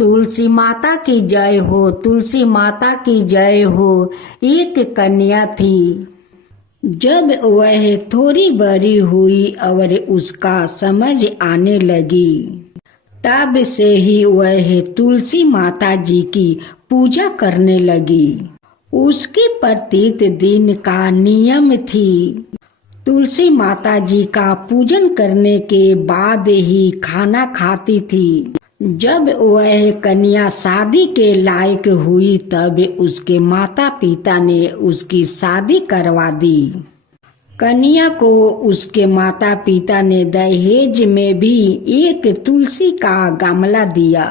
तुलसी माता की जय हो, तुलसी माता की जय हो। एक कन्या थी, जब वह थोड़ी बड़ी हुई और उसका समझ आने लगी, तब से ही वह तुलसी माता जी की पूजा करने लगी। उसकी प्रत्येक दिन का नियम थी, तुलसी माता जी का पूजन करने के बाद ही खाना खाती थी। जब वह कन्या शादी के लायक हुई तब उसके माता पिता ने उसकी शादी करवा दी। कन्या को उसके माता पिता ने दहेज में भी एक तुलसी का गमला दिया।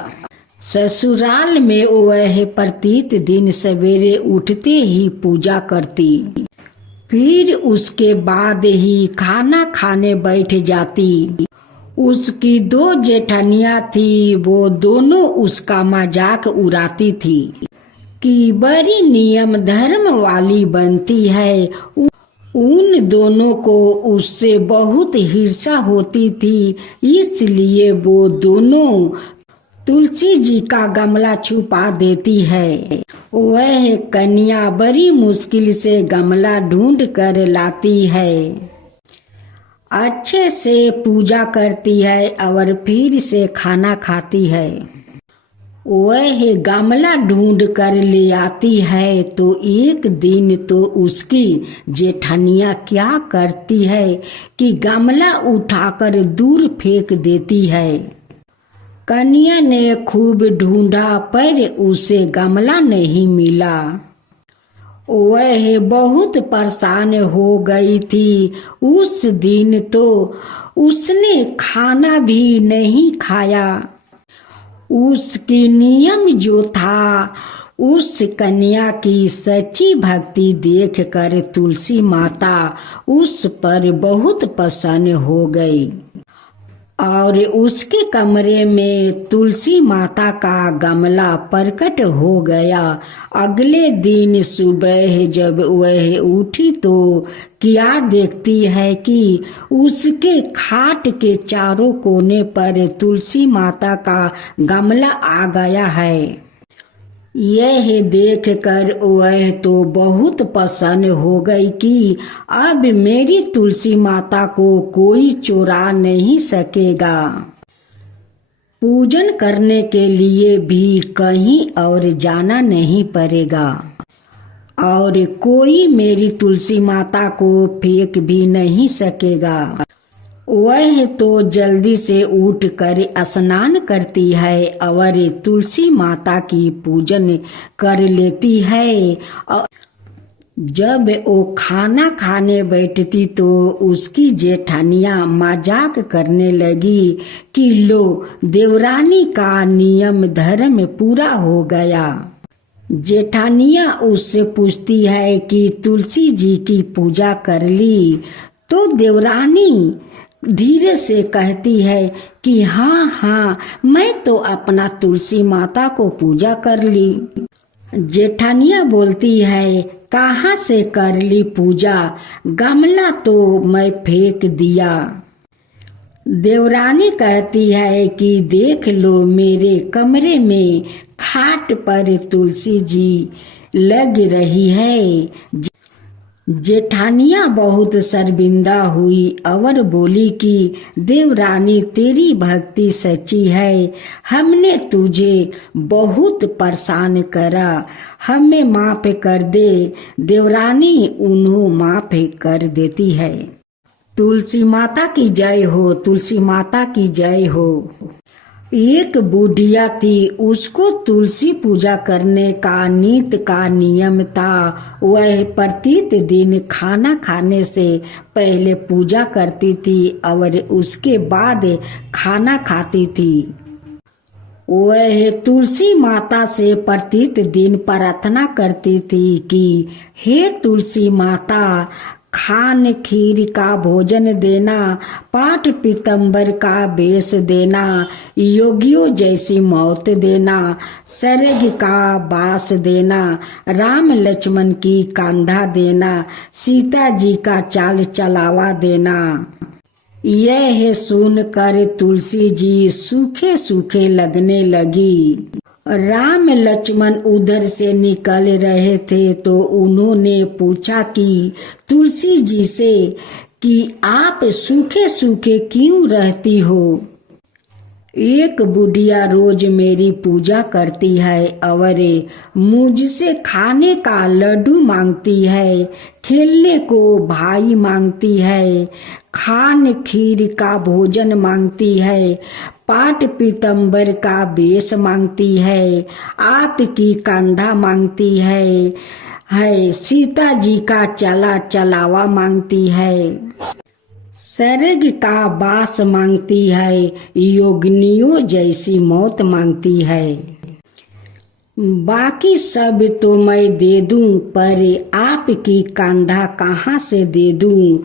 ससुराल में वह प्रत्येक दिन सवेरे उठते ही पूजा करती, फिर उसके बाद ही खाना खाने बैठ जाती। उसकी 2 जेठानियां थी, वो दोनों उसका मजाक उड़ाती थी कि बड़ी नियम धर्म वाली बनती है। उन दोनों को उससे बहुत ईर्ष्या होती थी, इसलिए वो दोनों तुलसी जी का गमला छुपा देती है। वह कन्या बड़ी मुश्किल से गमला ढूंढ कर लाती है, अच्छे से पूजा करती है और फिर से खाना खाती है। वह गमला ढूंढ कर ले आती है तो एक दिन तो उसकी जेठानियां क्या करती है कि गमला उठाकर दूर फेंक देती है। कन्या ने खूब ढूंढा पर उसे गमला नहीं मिला। वह बहुत परेशान हो गई थी। उस दिन तो उसने खाना भी नहीं खाया। उसकी नियम जो था, उस कन्या की सच्ची भक्ति देखकर तुलसी माता उस पर बहुत प्रसन्न हो गई और उसके कमरे में तुलसी माता का गमला प्रकट हो गया। अगले दिन सुबह जब वह उठी तो क्या देखती है कि उसके खाट के चारों कोने पर तुलसी माता का गमला आ गया है। यह देखकर वह तो बहुत प्रसन्न हो गई कि अब मेरी तुलसी माता को कोई चुरा नहीं सकेगा। पूजन करने के लिए भी कहीं और जाना नहीं पड़ेगा और कोई मेरी तुलसी माता को फेंक भी नहीं सकेगा। वह तो जल्दी से उठकर स्नान करती है और तुलसी माता की पूजन कर लेती है। जब वो खाना खाने बैठती तो उसकी जेठानियां मजाक करने लगी कि लो, देवरानी का नियम धर्म पूरा हो गया। जेठानियां उससे पूछती है कि तुलसी जी की पूजा कर ली? तो देवरानी धीरे से कहती है कि हाँ, मैं तो अपना तुलसी माता को पूजा कर ली। जेठानियां बोलती है, कहाँ से कर ली पूजा? गमला तो मैं फेंक दिया। देवरानी कहती है कि देख लो, मेरे कमरे में खाट पर तुलसी जी लग रही है। जेठानियां बहुत शर्मिंदा हुई और बोली कि देवरानी, तेरी भक्ति सच्ची है, हमने तुझे बहुत परेशान करा, हमें माफ कर दे। देवरानी उन्हें माफ कर देती है। तुलसी माता की जय हो, तुलसी माता की जय हो। एक बुढ़िया थी, उसको तुलसी पूजा करने का नित्य का नियम था। वह प्रत्येक दिन खाना खाने से पहले पूजा करती थी और उसके बाद खाना खाती थी। वह तुलसी माता से प्रत्येक दिन प्रार्थना करती थी कि हे तुलसी माता, खान खीर का भोजन देना, पाठ पीतम्बर का वेश देना, योगियों जैसी मौत देना, स्वर्ग का वास देना, राम लक्ष्मण की कंधा देना, सीता जी का चाल चलावा देना। यह सुनकर तुलसी जी सूखे सूखे लगने लगी। राम लक्ष्मण उधर से निकल रहे थे तो उन्होंने पूछा कि तुलसी जी से कि आप सूखे सूखे क्यों रहती हो। एक बुढ़िया रोज मेरी पूजा करती है और मुझसे खाने का लड्डू मांगती है, खेलने को भाई मांगती है, खान खीर का भोजन मांगती है, पाट पीतम्बर का बेस मांगती है, आपकी कंधा मांगती है सीता जी का चला चलावा मांगती है, स्वर्ग का वास मांगती है, योगिनियों जैसी मौत मांगती है। बाकी सब तो मैं दे दूं पर आपकी कंधा कहाँ से दे दूं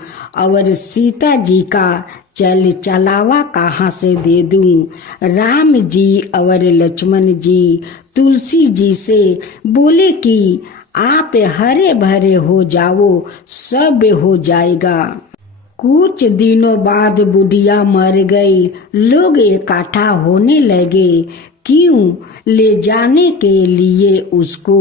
और सीता जी का चल चलावा कहाँ से दे दूं। राम जी और लक्ष्मण जी तुलसी जी से बोले कि आप हरे भरे हो जाओ, सब हो जाएगा। कुछ दिनों बाद बुढ़िया मर गई। लोग इकट्ठा होने लगे, क्यों ले जाने के लिए उसको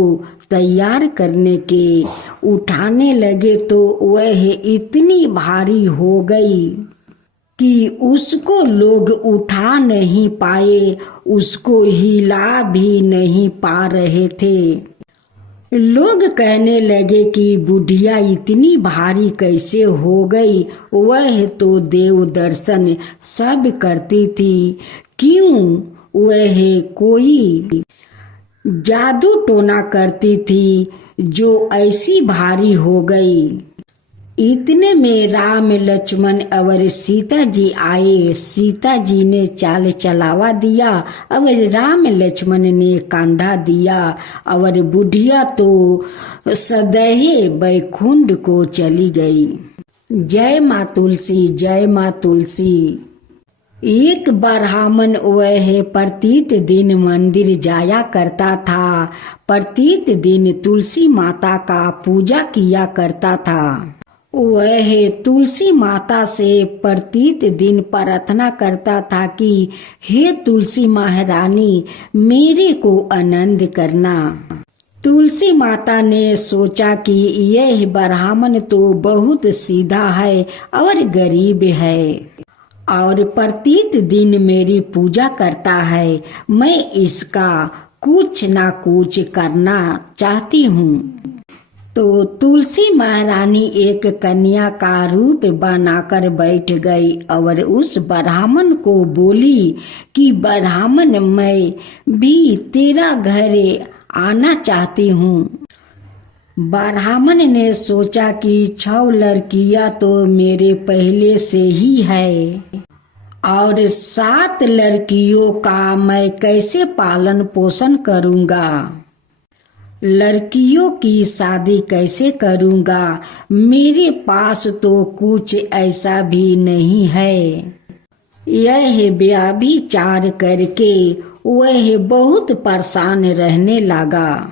तैयार करने के उठाने लगे तो वह इतनी भारी हो गई कि उसको लोग उठा नहीं पाए, उसको हिला भी नहीं पा रहे थे। लोग कहने लगे कि बुढ़िया इतनी भारी कैसे हो गई, वह तो देव दर्शन सब करती थी, क्यों वह कोई जादू टोना करती थी जो ऐसी भारी हो गई। इतने में राम लक्ष्मण और सीता जी आए। सीता जी ने चाल चलावा दिया और राम लक्ष्मण ने कंधा दिया और बुढ़िया तो सदैहे बैकुंठ को चली गई। जय माँ तुलसी, जय माँ तुलसी। एक ब्राह्मण वह प्रत्येक दिन मंदिर जाया करता था, प्रत्येक दिन तुलसी माता का पूजा किया करता था। वह तुलसी माता से प्रत्येक दिन प्रार्थना करता था कि हे तुलसी महारानी, मेरे को आनंद करना। तुलसी माता ने सोचा कि यह ब्राह्मण तो बहुत सीधा है और गरीब है और प्रत्येक दिन मेरी पूजा करता है, मैं इसका कुछ ना कुछ करना चाहती हूँ। तो तुलसी महारानी एक कन्या का रूप बनाकर बैठ गई और उस ब्राह्मण को बोली कि ब्राह्मण, मैं भी तेरा घर आना चाहती हूँ। ब्राह्मण ने सोचा कि 6 लड़कियां तो मेरे पहले से ही है और 7 लड़कियों का मैं कैसे पालन पोषण करूँगा, लड़कियों की शादी कैसे करूँगा, मेरे पास तो कुछ ऐसा भी नहीं है। यह व्यभिचार करके वह बहुत परेशान रहने लगा।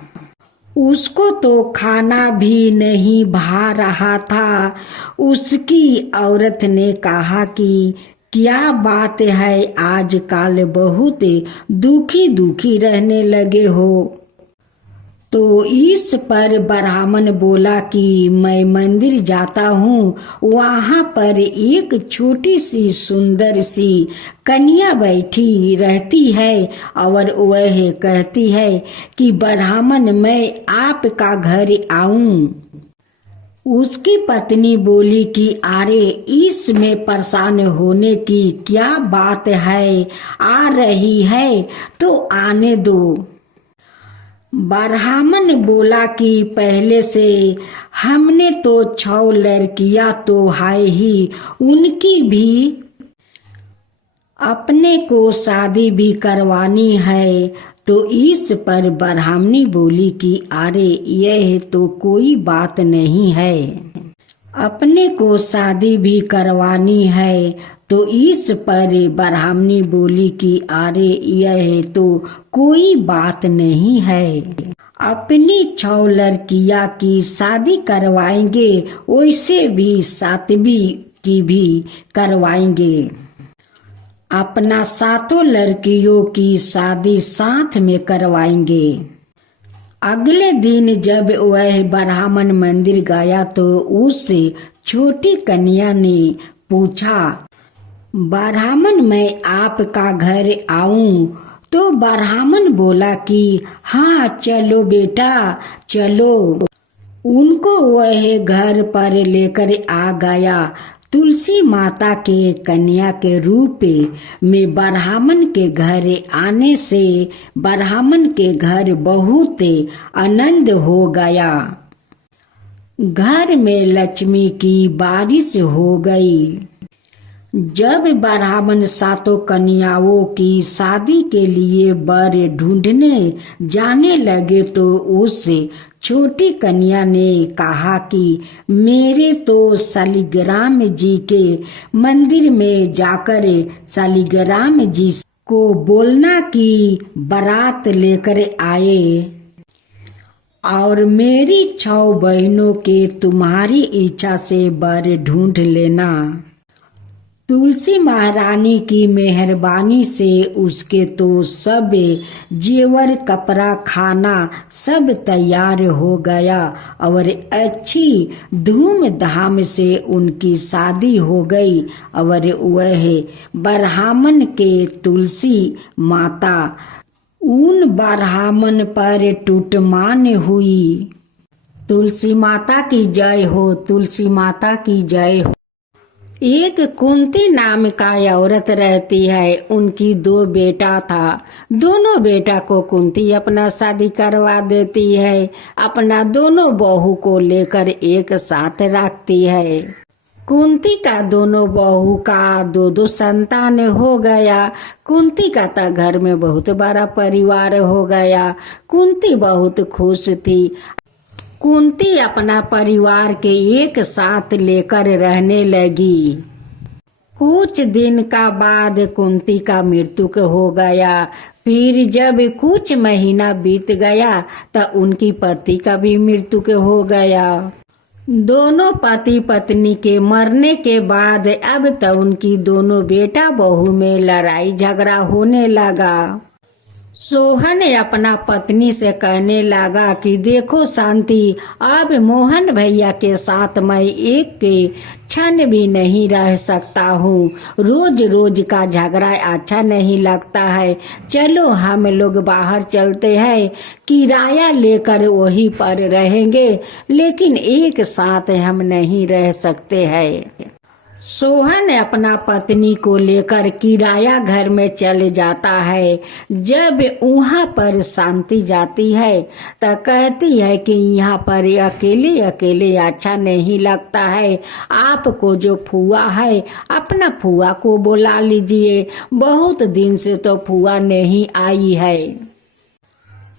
उसको तो खाना भी नहीं भा रहा था। उसकी औरत ने कहा कि क्या बात है, आजकल बहुत दुखी दुखी रहने लगे हो। तो इस पर ब्राह्मण बोला कि मैं मंदिर जाता हूँ, वहाँ पर एक छोटी सी सुंदर सी कन्या बैठी रहती है और वह कहती है कि ब्राह्मण, मैं आपका घर आऊं। उसकी पत्नी बोली कि अरे, इसमें परेशान होने की क्या बात है, आ रही है तो आने दो। ब्राह्मण बोला कि पहले से हमने तो 6 लड़कियां तो है ही, उनकी भी अपने को शादी भी करवानी है। तो इस पर ब्राह्मणी बोली कि अरे, यह तो कोई बात नहीं है, अपने को शादी भी करवानी है। तो इस पर ब्राह्मणी बोली कि अरे, यह तो कोई बात नहीं है, अपनी 6 लड़कियां की शादी करवाएंगे, वैसे भी 7वीं की भी करवाएंगे। अपना 7 लड़कियों की शादी साथ में करवाएंगे। अगले दिन जब वह ब्राह्मण मंदिर गया तो उस छोटी कन्या ने पूछा, ब्राह्मण मैं आपका घर आऊं? तो ब्राह्मण बोला कि हाँ चलो बेटा चलो। उनको वह घर पर लेकर आ गया। तुलसी माता के कन्या के रूप में ब्राह्मण के घर आने से ब्राह्मण के घर बहुत आनंद हो गया। घर में लक्ष्मी की बारिश हो गई। जब ब्राह्मण 7 कन्याओं की शादी के लिए वर ढूंढने जाने लगे तो उस छोटी कन्या ने कहा कि मेरे तो शालिग्राम जी के मंदिर में जाकर शालिग्राम जी को बोलना कि बारात लेकर आए और मेरी 6 बहनों के तुम्हारी इच्छा से वर ढूंढ लेना। तुलसी महारानी की मेहरबानी से उसके तो सब जेवर कपड़ा खाना सब तैयार हो गया और अच्छी धूमधाम से उनकी शादी हो गई। और वह ब्राह्मण के तुलसी माता उन ब्राह्मण पर टूटमान हुई। तुलसी माता की जय हो, तुलसी माता की जय हो। एक कुंती नाम का औरत रहती है। उनकी 2 बेटा था। दोनों बेटा को कुंती अपना शादी करवा देती है। अपना दोनों बहू को लेकर एक साथ रखती है। कुंती का दोनों बहू का 2 संतान हो गया। कुंती का तो घर में बहुत बड़ा परिवार हो गया। कुंती बहुत खुश थी। कुंती अपना परिवार के एक साथ लेकर रहने लगी। कुछ दिन का बाद कुंती का मृत्यु हो गया। फिर जब कुछ महीना बीत गया तो उनकी पति का भी मृत्यु हो गया। दोनों पति पत्नी के मरने के बाद अब तो उनकी दोनों बेटा बहू में लड़ाई झगड़ा होने लगा। सोहन अपना पत्नी से कहने लगा कि देखो शांति, अब मोहन भैया के साथ मैं एक के क्षण भी नहीं रह सकता हूँ। रोज रोज का झगड़ा अच्छा नहीं लगता है। चलो हम लोग बाहर चलते हैं, किराया लेकर वहीं पर रहेंगे, लेकिन एक साथ हम नहीं रह सकते हैं। सोहन अपना पत्नी को लेकर किराया घर में चले जाता है। जब वहाँ पर शांति जाती है तो कहती है कि यहाँ पर अकेले अकेले अच्छा नहीं लगता है। आपको जो फुआ है अपना फुआ को बुला लीजिए, बहुत दिन से तो फुआ नहीं आई है।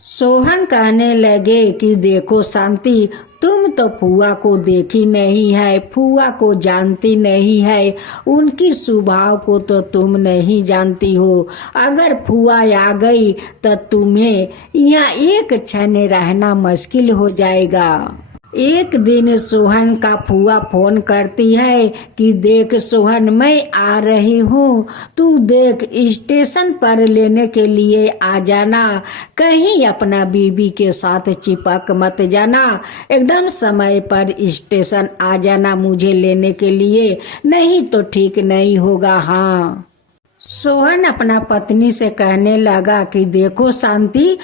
सोहन कहने लगे कि देखो शांति, तुम तो फुआ को देखी नहीं है, फुआ को जानती नहीं है, उनकी स्वभाव को तो तुम नहीं जानती हो। अगर फुआ आ गई तो तुम्हें यहाँ एक क्षण रहना मुश्किल हो जाएगा। एक दिन सोहन का फुआ फोन करती है कि देख सोहन, मैं आ रही हूँ, तू देख स्टेशन पर लेने के लिए आ जाना। कहीं अपना बीबी के साथ चिपक मत जाना। एकदम समय पर स्टेशन आ जाना मुझे लेने के लिए, नहीं तो ठीक नहीं होगा। हाँ। सोहन अपना पत्नी से कहने लगा कि देखो शांति,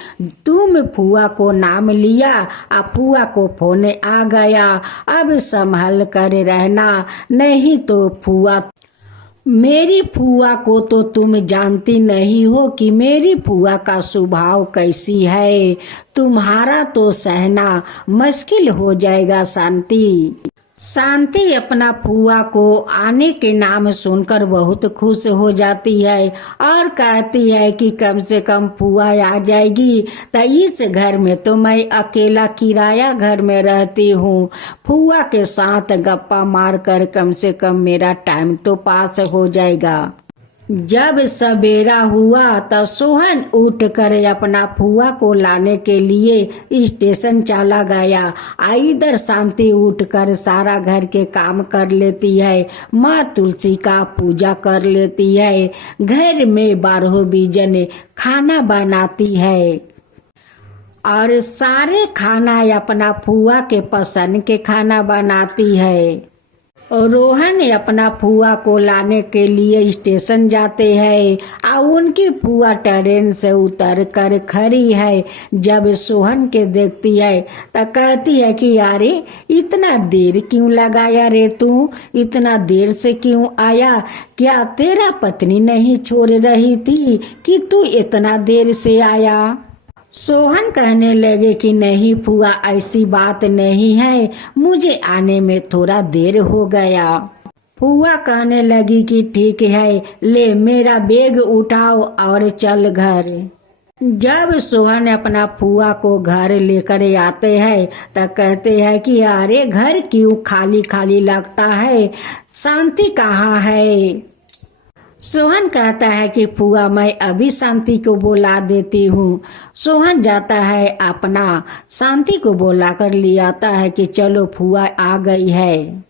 तुम फुआ को नाम लिया, अब फुआ को फोन आ गया, अब संभल कर रहना, नहीं तो फुआ। मेरी फुआ को तो तुम जानती नहीं हो कि मेरी फुआ का स्वभाव कैसी है। तुम्हारा तो सहना मुश्किल हो जाएगा शांति। शांति अपना फुआ को आने के नाम सुनकर बहुत खुश हो जाती है और कहती है कि कम से कम फुआ आ जाएगी तो इस घर में तो मैं अकेला किराया घर में रहती हूँ। फुआ के साथ गप्पा मारकर कम से कम मेरा टाइम तो पास हो जाएगा। जब सवेरा हुआ तो सोहन उठकर अपना फुआ को लाने के लिए स्टेशन चला गया। इधर शांति उठकर सारा घर के काम कर लेती है, माँ तुलसी का पूजा कर लेती है, घर में 12 बीजन खाना बनाती है और सारे खाना अपना फुआ के पसंद के खाना बनाती है। और रोहन अपना फुआ को लाने के लिए स्टेशन जाते हैं और उनकी फुआ ट्रेन से उतर कर खड़ी है। जब सोहन के देखती है तो कहती है कि अरे इतना देर क्यों लगाया रे, तू इतना देर से क्यों आया? क्या तेरा पत्नी नहीं छोड़ रही थी कि तू इतना देर से आया? सोहन कहने लगे कि नहीं फुआ, ऐसी बात नहीं है, मुझे आने में थोड़ा देर हो गया। फुआ कहने लगी कि ठीक है, ले मेरा बैग उठाओ और चल घर। जब सोहन अपना फुआ को घर लेकर आते हैं तो कहते हैं कि अरे घर क्यों खाली खाली लगता है, शांति कहाँ है? सोहन कहता है कि फुआ मैं अभी शांति को बुला देती हूँ। सोहन जाता है अपना शांति को बुला कर ले आता है कि चलो फुआ आ गई है।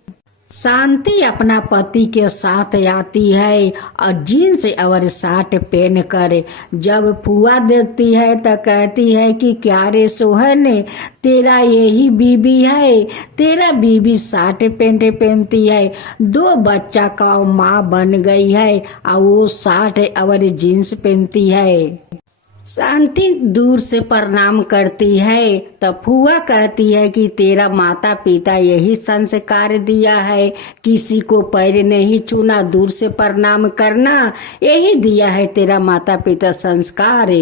शांति अपना पति के साथ आती है और जीन्स और शर्ट पहन कर। जब फुआ देखती है तो कहती है कि क्या रे सोहन, तेरा यही बीबी है? तेरा बीबी शर्ट पैंट पहनती है, 2 बच्चा का माँ बन गई है और वो शर्ट और जीन्स पहनती है। शांति दूर से प्रणाम करती है तो फुआ कहती है कि तेरा माता पिता यही संस्कार दिया है, किसी को पैर नहीं छूना, दूर से प्रणाम करना, यही दिया है तेरा माता पिता संस्कार।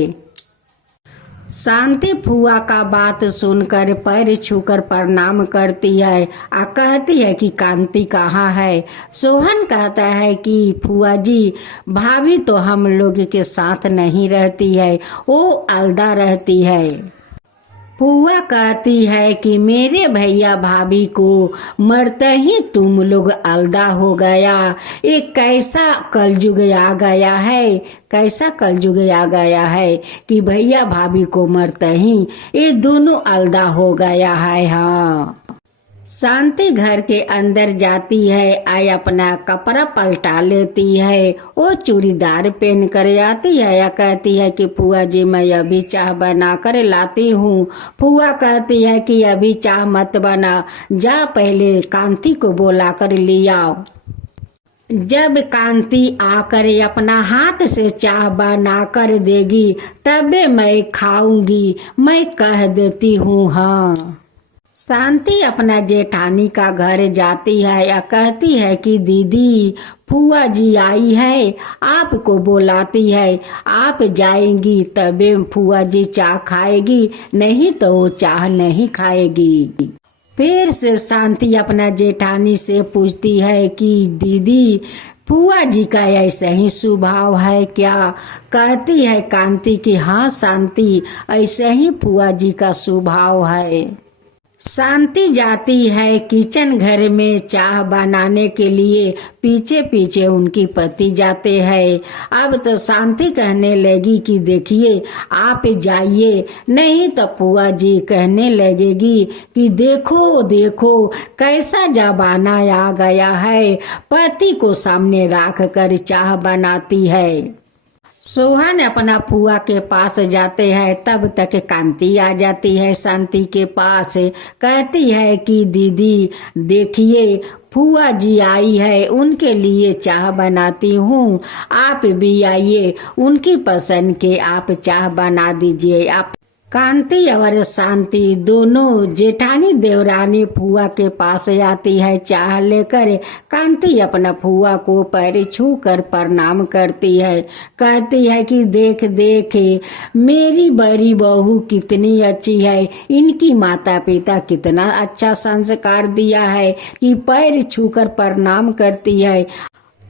शांति फुआ का बात सुनकर पैर छूकर प्रणाम करती है और कहती है कि कांति कहाँ है? सोहन कहता है कि फुआ जी, भाभी तो हम लोग के साथ नहीं रहती है, वो अलदा रहती है। फुआ कहती है कि मेरे भैया भाभी को मरते ही तुम लोग अलदा हो गया। एक कैसा कलयुग आ गया है, कैसा कलयुग आ गया है कि भैया भाभी को मरते ही ये दोनों अलदा हो गया है। हाँ, शांति घर के अंदर जाती है, आई अपना कपड़ा पलटा लेती है, वो चूड़ीदार पहन कर आती है या कहती है कि फुआ जी मैं अभी चाय बना कर लाती हूँ। फुआ कहती है कि अभी चाय मत बना, जा पहले कांति को बुला कर ले आओ। जब कांति आकर अपना हाथ से चाय बना कर देगी तबे मैं खाऊंगी, मैं कह देती हूँ। हाँ, शांति अपना जेठानी का घर जाती है या कहती है कि दीदी फुआ जी आई है, आपको बुलाती है, आप जाएंगी तबे फुआ जी चाय खाएगी, नहीं तो वो चाय नहीं खाएगी। फिर से शांति अपना जेठानी से पूछती है कि दीदी फुआ जी का ऐसा ही स्वभाव है क्या? कहती है कांति कि हाँ शांति, ऐसे ही फुआ जी का स्वभाव है। शांति जाती है किचन घर में चाय बनाने के लिए, पीछे पीछे उनकी पति जाते हैं। अब तो शांति कहने लगी कि देखिए आप जाइए, नहीं तो फुआ जी कहने लगेगी कि देखो देखो कैसा जमाना आ गया है, पति को सामने रख कर चाय बनाती है। सोहन अपना फुआ के पास जाते हैं, तब तक कांति आ जाती है शांति के पास। कहती है कि दीदी देखिए फुआ जी आई है, उनके लिए चाय बनाती हूँ, आप भी आइए, उनकी पसंद के आप चाय बना दीजिए। आप कांति और शांति दोनों जेठानी देवरानी फुआ के पास आती है चाय लेकर। कांति अपना फुआ को पैर छू कर प्रणाम करती है, कहती है कि देख देख मेरी बड़ी बहू कितनी अच्छी है, इनकी माता पिता कितना अच्छा संस्कार दिया है कि पैर छू कर प्रणाम करती है।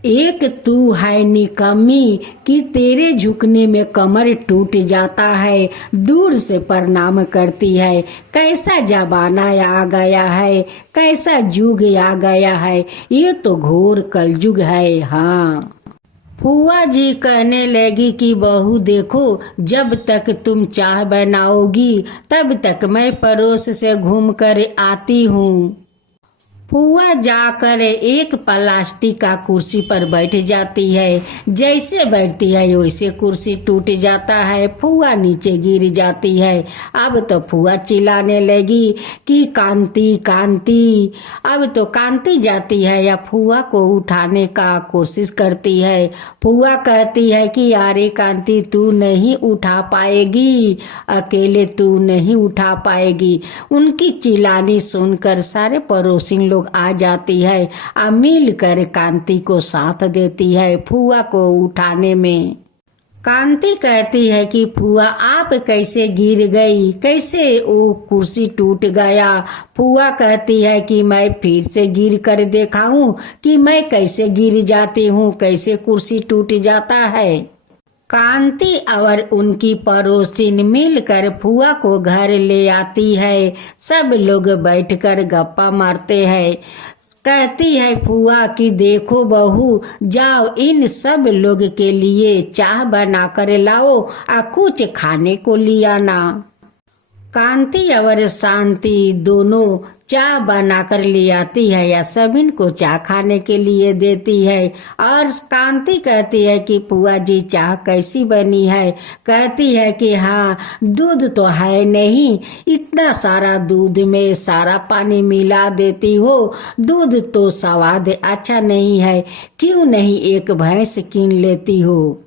एक तू है निकम्मी कि तेरे झुकने में कमर टूट जाता है, दूर से प्रणाम करती है। कैसा जमाना आ गया है, कैसा युग आ गया है, ये तो घोर कलयुग है। हाँ, फूआ जी कहने लगी कि बहू देखो, जब तक तुम चाय बनाओगी तब तक मैं पड़ोस से घूम कर आती हूँ। फूआ जाकर एक प्लास्टिक का कुर्सी पर बैठ जाती है। जैसे बैठती है वैसे कुर्सी टूट जाता है, फूआ नीचे गिर जाती है। अब तो फूआ चिल्लाने लगी कि कांति कांति। अब तो कांति जाती है या फूआ को उठाने का कोशिश करती है। फूआ कहती है कि अरे कांति, तू नहीं उठा पाएगी, अकेले तू नहीं उठा पाएगी। उनकी चिल्लानी सुनकर सारे पड़ोसी लोग आ जाती है और मिलकर कांति को साथ देती है फूआ को उठाने में। कांति कहती है कि फूआ आप कैसे गिर गई, कैसे वो कुर्सी टूट गया। फूआ कहती है कि मैं फिर से गिर कर दिखाऊं कि मैं कैसे गिर जाती हूँ, कैसे कुर्सी टूट जाता है। कांति और उनकी पड़ोसिन मिलकर फूआ को घर ले आती है। सब लोग बैठकर गप्पा मारते हैं। कहती है फूआ कि देखो बहू, जाओ इन सब लोग के लिए चाय बनाकर लाओ और कुछ खाने को लिया ना। कांति और शांति दोनों चाय बनाकर ले आती है या सभी को चाय खाने के लिए देती है। और कांति कहती है कि फूआ जी चाय कैसी बनी है। कहती है कि हाँ, दूध तो है नहीं, इतना सारा दूध में सारा पानी मिला देती हो, दूध तो स्वाद अच्छा नहीं है, क्यों नहीं एक भैंस कीन लेती हो।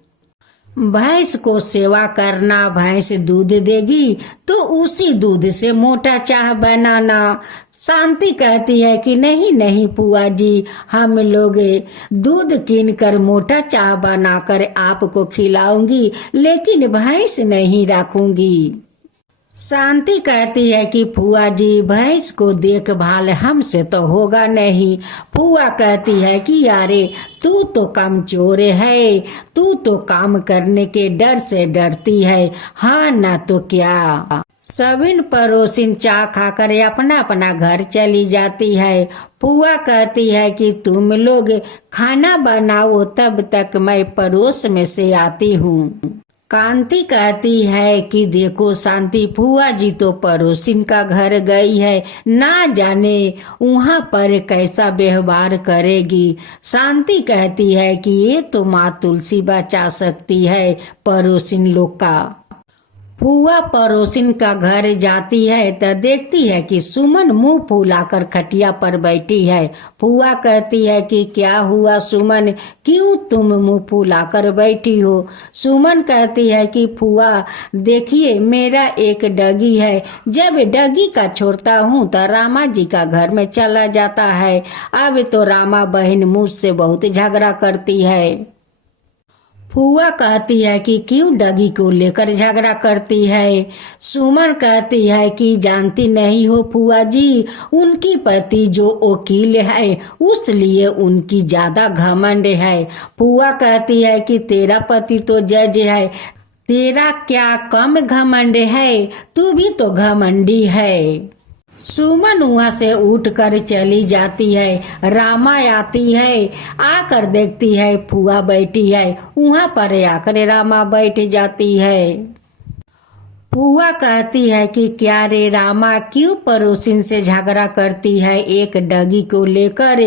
भैंस को सेवा करना, भैंस दूध देगी तो उसी दूध से मोटा चाय बनाना। शांति कहती है कि नहीं नहीं फूआ जी, हम लोग दूध कीन कर मोटा चाय बनाकर आपको खिलाऊंगी, लेकिन भैंस नहीं रखूंगी। शांति कहती है कि फूआ जी, भैंस को देखभाल हमसे तो होगा नहीं। फूआ कहती है कि यारे तू तो कमजोर है, तू तो काम करने के डर से डरती है, हाँ ना तो क्या। सभी पड़ोसिन चाय खाकर अपना अपना घर चली जाती है। फूआ कहती है कि तुम लोग खाना बनाओ, तब तक मैं पड़ोस में से आती हूँ। कांति कहती है कि देखो शांति, फूआ जी तो पड़ोसिन का घर गई है, ना जाने वहाँ पर कैसा व्यवहार करेगी। शांति कहती है कि ये तो माँ तुलसी बचा सकती है पड़ोसिन लोग का। फूआ पड़ोसिन का घर जाती है तो देखती है कि सुमन मुंह फुलाकर खटिया पर बैठी है। फूआ कहती है कि क्या हुआ सुमन, क्यों तुम मुंह फुलाकर बैठी हो। सुमन कहती है कि फूआ देखिए, मेरा एक डगी है, जब डगी का छोड़ता हूँ तो रामा जी का घर में चला जाता है। अब तो रामा बहन मुझसे बहुत झगड़ा करती है। फूआ कहती है कि क्यों डगी को लेकर झगड़ा करती है। सुमन कहती है कि जानती नहीं हो फूआ जी, उनकी पति जो वकील है उसलिए उनकी ज्यादा घमंड है। फूआ कहती है कि तेरा पति तो जज है, तेरा क्या कम घमंड है, तू भी तो घमंडी है। सुमन वहाँ से उठकर चली जाती है। रामा आती है, आकर देखती है फूआ बैठी है, वहाँ पर आकर रामा बैठ जाती है। फूआ कहती है कि क्या रे रामा, क्यों पड़ोसिन से झगड़ा करती है, एक डगी को लेकर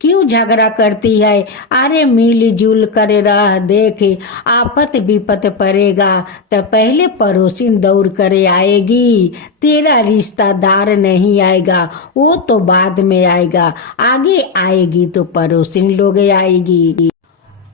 क्यों झगड़ा करती है। अरे मिलजुल कर रह, देख आफत विपत पड़ेगा तो पहले पड़ोसिन दौड़ कर आएगी, तेरा रिश्तेदार नहीं आएगा, वो तो बाद में आएगा, आगे आएगी तो पड़ोसिन लोग आएगी।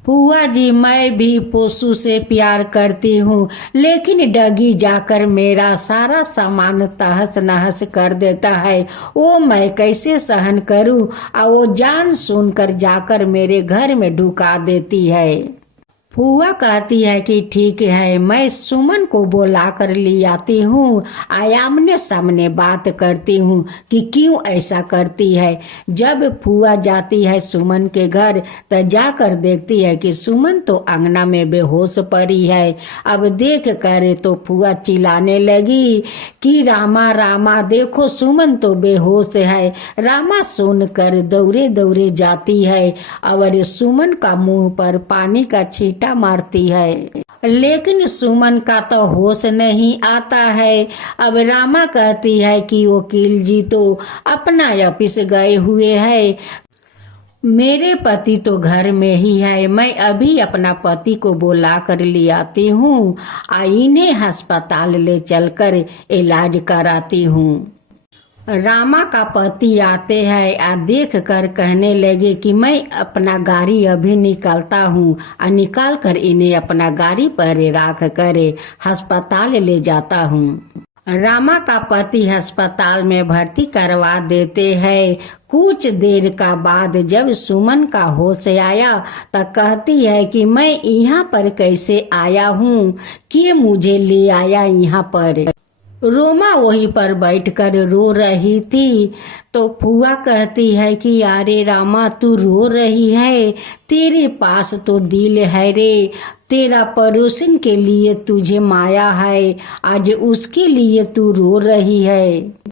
फूआ जी, मैं भी पोसू से प्यार करती हूँ, लेकिन डगी जाकर मेरा सारा सामान तहस नहस कर देता है, वो मैं कैसे सहन करूँ। और वो जान सुनकर जाकर मेरे घर में ढुका देती है। फूआ कहती है कि ठीक है, मैं सुमन को बुला कर ले आती हूँ, आमने सामने बात करती हूँ कि क्यों ऐसा करती है। जब फूआ जाती है सुमन के घर तो जाकर देखती है कि सुमन तो अंगना में बेहोश पड़ी है। अब देख कर तो फूआ चिल्लाने लगी कि रामा रामा देखो सुमन तो बेहोश है। रामा सुनकर दौड़े दौड़े जाती है और सुमन का मुंह पर पानी का छींटा मारती है, लेकिन सुमन का तो होश नहीं आता है। अब रामा कहती है कि वकील जी तो अपना ऑफिस गए हुए हैं, मेरे पति तो घर में ही है, मैं अभी अपना पति को बुला कर ले आती हूँ, इन्हें अस्पताल ले चलकर इलाज कराती हूँ। रामा का पति आते हैं और देख कर कहने लगे कि मैं अपना गाड़ी अभी निकालता हूँ, और निकाल कर इन्हें अपना गाड़ी पर रख कर अस्पताल ले जाता हूँ। रामा का पति अस्पताल में भर्ती करवा देते हैं। कुछ देर का बाद जब सुमन का होश आया तो कहती है कि मैं यहाँ पर कैसे आया हूँ, कि मुझे ले आया यहाँ पर। रोमा वहीं पर बैठकर रो रही थी तो फूआ कहती है कि अरे रामा तू रो रही है, तेरे पास तो दिल है रे, तेरा पड़ोसन के लिए तुझे माया है, आज उसके लिए तू रो रही है।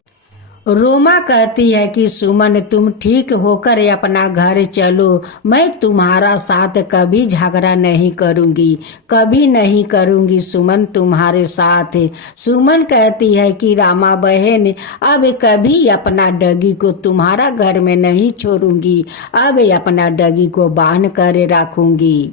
रोमा कहती है कि सुमन तुम ठीक होकर अपना घर चलो, मैं तुम्हारा साथ कभी झगड़ा नहीं करूंगी, कभी नहीं करूंगी सुमन तुम्हारे साथ। सुमन कहती है कि रामा बहन अब कभी अपना डगी को तुम्हारा घर में नहीं छोड़ूंगी, अब अपना डगी को बांध कर रखूंगी।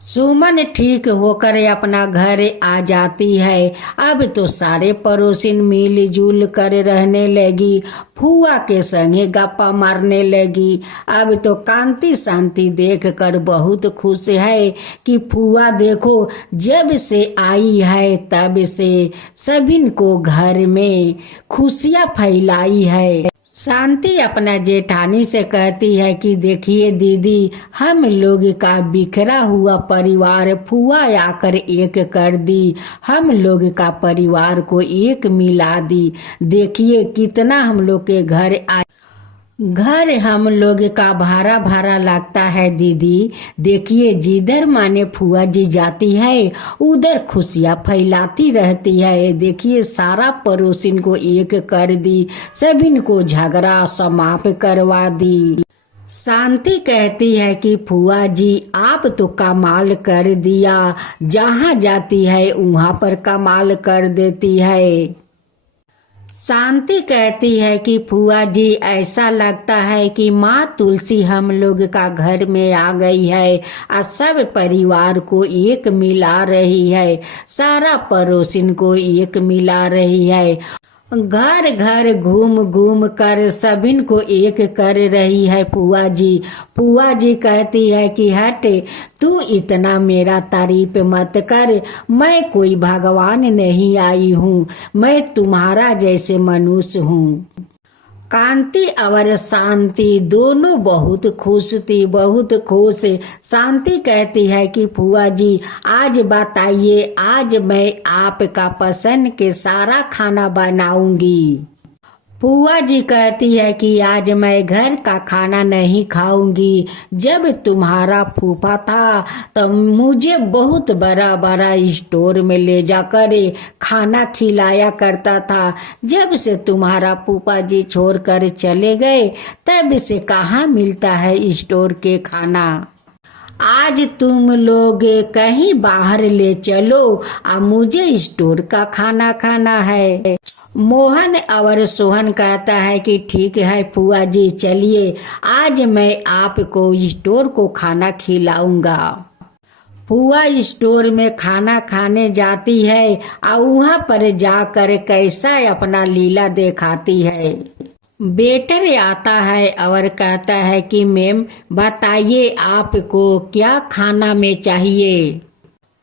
सुमन ठीक होकर अपना घर आ जाती है। अब तो सारे पड़ोसिन मिलजुल कर रहने लगी, फूआ के संगे गप्पा मारने लगी। अब तो कांति शांति देख कर बहुत खुश है कि फूआ देखो जब से आई है तब से सभी को घर में खुशियाँ फैलाई है। शांति अपना जेठानी से कहती है कि देखिए दीदी, हम लोग का बिखरा हुआ परिवार फूआ आकर एक कर दी, हम लोग का परिवार को एक मिला दी। देखिए कितना हम लोग के घर हम लोग का भाड़ा भाड़ा लगता है दीदी। देखिए जिधर माने फूआ जी जाती है उधर खुशियाँ फैलाती रहती है। देखिए सारा पड़ोसिन को एक कर दी, सभी को झगड़ा समाप्त करवा दी। शांति कहती है कि फूआ जी आप तो कमाल कर दिया, जहाँ जाती है वहाँ पर कमाल कर देती है। शांति कहती है कि फूआ जी ऐसा लगता है कि माँ तुलसी हम लोग का घर में आ गई है और सब परिवार को एक मिला रही है, सारा पड़ोसिन को एक मिला रही है, घर घर घूम घूम कर सभी को एक कर रही है फूआ जी। फूआ जी कहती है कि हट तू इतना मेरा तारीफ मत कर, मैं कोई भगवान नहीं आई हूँ, मैं तुम्हारा जैसे मनुष्य हूँ। कांति और शांति दोनों बहुत खुश थी, बहुत खुश। शांति कहती है कि फूआ जी आज बताइए, आज मैं आपका पसंद के सारा खाना बनाऊंगी। फूआ जी कहती है कि आज मैं घर का खाना नहीं खाऊंगी, जब तुम्हारा फूफा था तो मुझे बहुत बड़ा बड़ा स्टोर में ले जाकर खाना खिलाया करता था, जब से तुम्हारा फूफा जी छोड़कर चले गए तब से कहाँ मिलता है स्टोर के खाना। आज तुम लोग कहीं बाहर ले चलो और मुझे स्टोर का खाना खाना है। मोहन और सोहन कहता है कि ठीक है फूआ जी चलिए, आज मैं आपको स्टोर को खाना खिलाऊंगा। फूआ स्टोर में खाना खाने जाती है और वहाँ पर जाकर कैसा अपना लीला दिखाती है। वेटर आता है और कहता है कि मैम बताइए आपको क्या खाना में चाहिए।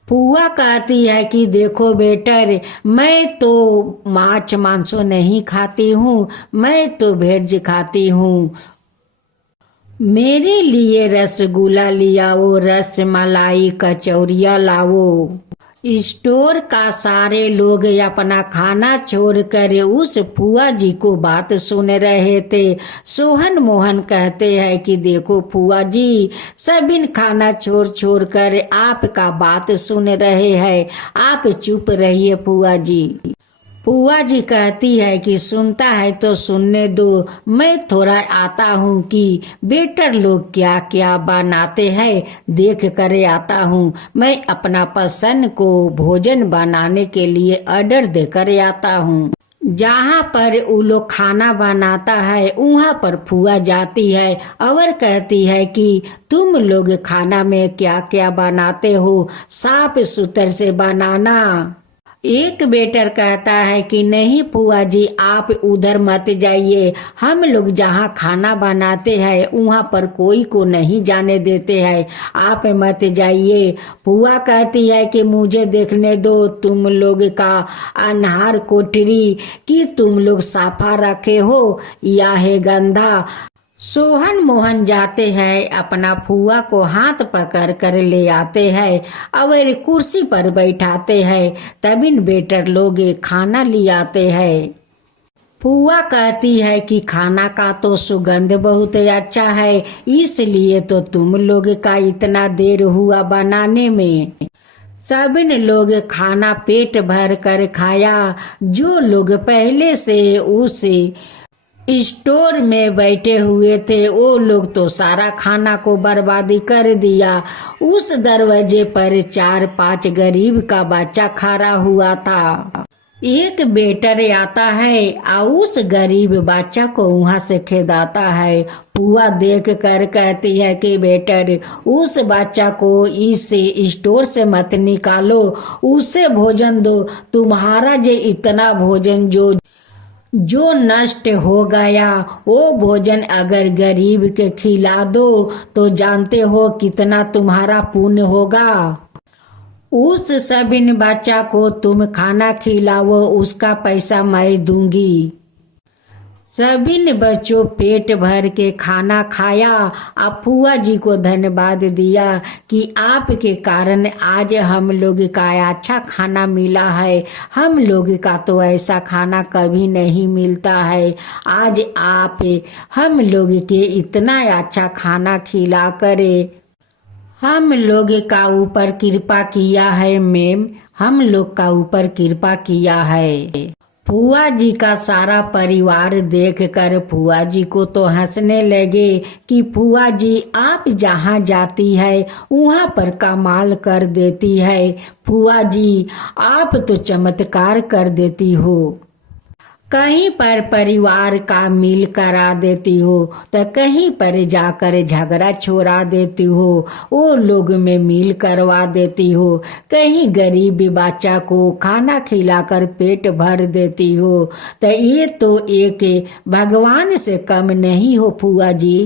फूआ कहती है कि देखो बेटर, मैं तो मांस मांसो नहीं खाती हूँ, मैं तो वेज खाती हूँ। मेरे लिए रसगुल्ला लियाओ, रस मलाई कचौरिया लाओ। स्टोर का सारे लोग अपना खाना छोड़कर उस फुआ जी को बात सुन रहे थे। सोहन मोहन कहते हैं कि देखो फुआ जी, सभी खाना छोड़ छोड़ कर आपका बात सुन रहे हैं, आप चुप रहिए फुआ जी। फुआ जी कहती है कि सुनता है तो सुनने दो, मैं थोड़ा आता हूँ कि वेटर लोग क्या क्या बनाते हैं देख कर आता हूँ। मैं अपना पसंद को भोजन बनाने के लिए ऑर्डर देकर आता हूँ। जहाँ पर वो लोग खाना बनाता है वहाँ पर फुआ जाती है और कहती है कि तुम लोग खाना में क्या क्या बनाते हो, साफ सुथरे से बनाना। एक वेटर कहता है कि नहीं फुआ जी, आप उधर मत जाइए, हम लोग जहाँ खाना बनाते हैं वहाँ पर कोई को नहीं जाने देते हैं, आप मत जाइए। फुआ कहती है कि मुझे देखने दो तुम लोग का अनहार कोठरी, कि तुम लोग साफा रखे हो या है गंदा। सोहन मोहन जाते हैं, अपना फुआ को हाथ पकड़ कर ले आते हैं और कुर्सी पर बैठाते हैं। तभी वेटर लोग खाना ले आते हैं। फुआ कहती है कि खाना का तो सुगंध बहुत अच्छा है, इसलिए तो तुम लोग का इतना देर हुआ बनाने में। सभी लोग खाना पेट भर कर खाया। जो लोग पहले से उस स्टोर में बैठे हुए थे वो लोग तो सारा खाना को बर्बादी कर दिया। उस दरवाजे पर 4-5 गरीब का बच्चा खड़ा हुआ था। एक वेटर आता है और उस गरीब बच्चा को वहाँ से खेदाता है। फुआ देख कर कहती है कि वेटर, उस बच्चा को इस स्टोर से मत निकालो, उसे भोजन दो। तुम्हारा जो इतना भोजन जो नष्ट हो गया, वो भोजन अगर गरीब के खिला दो तो जानते हो कितना तुम्हारा पुण्य होगा। उस सबिन बच्चा को तुम खाना खिलाओ, उसका पैसा मैं दूंगी। सभी बच्चों पेट भर के खाना खाया। अब फुआ जी को धन्यवाद दिया कि आपके कारण आज हम लोग का अच्छा खाना मिला है, हम लोग का तो ऐसा खाना कभी नहीं मिलता है। आज आप हम लोग के इतना अच्छा खाना खिला करे हम लोग का ऊपर कृपा किया है मैम, हम लोग का ऊपर कृपा किया है। फुआ जी का सारा परिवार देखकर फुआ जी को तो हंसने लगे कि फुआ जी आप जहाँ जाती है वहाँ पर कमाल कर देती है। फुआ जी आप तो चमत्कार कर देती हो, कहीं पर परिवार का मिल करा देती हो तो कहीं पर जाकर झगड़ा छोड़ा देती हो, वो लोग में मिल करवा देती हो, कहीं गरीब बच्चा को खाना खिलाकर पेट भर देती हो। तो ये तो एक भगवान से कम नहीं हो फुआ जी।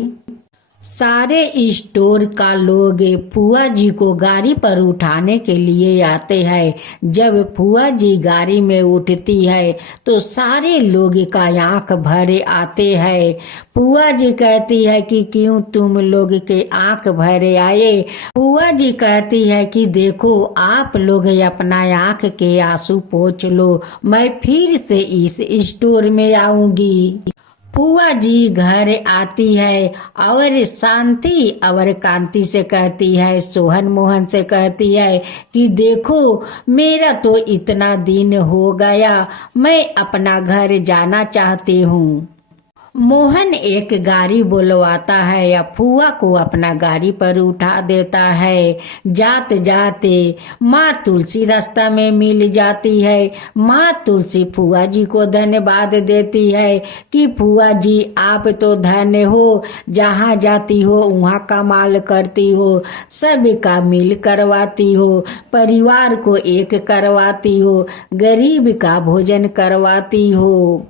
सारे स्टोर का लोग फुआ जी को गाड़ी पर उठाने के लिए आते हैं। जब फुआ जी गाड़ी में उठती है तो सारे लोग का आंख भरे आते हैं। फुआ जी कहती है कि क्यों तुम लोग के आंख भरे आए। फुआ जी कहती है कि देखो आप लोग अपना आंख के आंसू पोंछ लो, मैं फिर से इस स्टोर में आऊंगी। फुआ जी घर आती है और शांति और कांति से कहती है, सोहन मोहन से कहती है कि देखो मेरा तो इतना दिन हो गया, मैं अपना घर जाना चाहती हूँ। मोहन एक गाड़ी बुलवाता है या फुआ को अपना गाड़ी पर उठा देता है। जाते जाते माँ तुलसी रास्ता में मिल जाती है। माँ तुलसी फुआ जी को धन्यवाद देती है कि फुआ जी आप तो धन्य हो, जहाँ जाती हो वहाँ कमाल करती हो, सभी का मिल करवाती हो, परिवार को एक करवाती हो, गरीब का भोजन करवाती हो।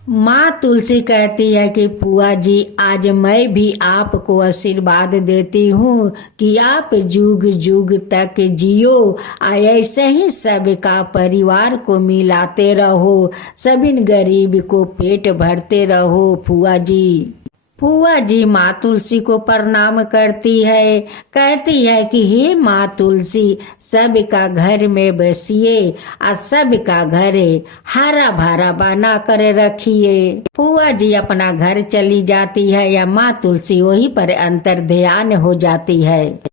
माँ तुलसी कहती है कि फुआ जी आज मैं भी आपको आशीर्वाद देती हूँ कि आप जुग जुग तक जियो, ऐसे ही सबका परिवार को मिलाते रहो, सभी गरीब को पेट भरते रहो फुआ जी। फुआ जी माँ तुलसी को प्रणाम करती है, कहती है कि हे माँ तुलसी, सबका घर में बसिए और सबका घर हरा भरा बना कर रखिए। फुआ जी अपना घर चली जाती है या माँ तुलसी वहीं पर अंतर ध्यान हो जाती है।